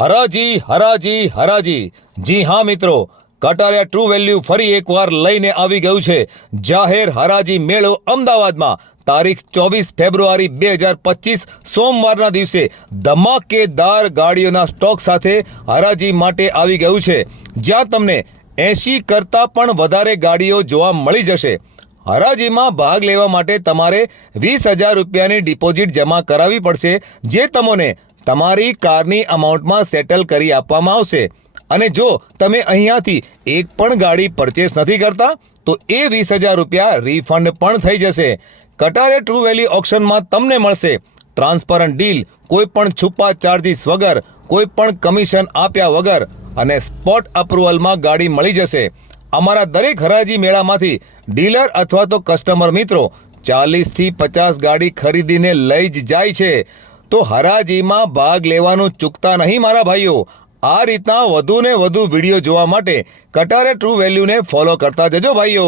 હરાજી હરાજી હરાજી। જી હા મિત્રો, કટારિયા ટ્રુ વેલ્યુ ફરી એકવાર લઈને આવી ગયું છે જાહેર હરાજી મેળો અમદાવાદમાં। તારીખ 24 ફેબ્રુઆરી 2025 સોમવારના દિવસે ધમાકેદાર ગાડીઓના સ્ટોક સાથે હરાજી માટે આવી ગયું છે, જ્યાં તમને 80 કરતાં પણ વધારે ગાડીઓ જોવા મળી જશે। હરાજીમાં ભાગ લેવા માટે તમારે 20,000 રૂપિયાની ડિપોઝિટ જમા કરાવવી પડશે, જે તમને તમારી કારની અમાઉન્ટમાં સેટલ કરી આપવામાં આવશે। અને જો તમે અહીંયાથી એક પણ ગાડી પરચેસ નથી કરતા તો એ 20,000 રૂપિયા રિફંડ પણ થઈ જશે। કટારિયા ટ્રુ વેલ્યુ ઓક્શનમાં તમને મળશે ટ્રાન્સપરન્ટ ડીલ, કોઈ પણ છુપા ચાર્જીસ વગર, કોઈ પણ કમિશન આપ્યા વગર અને સ્પોટ અપ્રુવલમાં ગાડી મળી જશે। અમારા દરેક હરાજી મેળામાંથી ડીલર અથવા તો કસ્ટમર મિત્રો 40 થી 50 ગાડી ખરીદીને લઈ જ જાય છે। તો હરાજીમાં ભાગ લેવાનું ચૂકતા નહીં મારા ભાઈઓ। આ રીતના વધુ ને વધુ વિડીયો જોવા માટે કટારિયા ટ્રુ વેલ્યુને ફોલો કરતા જજો ભાઈઓ।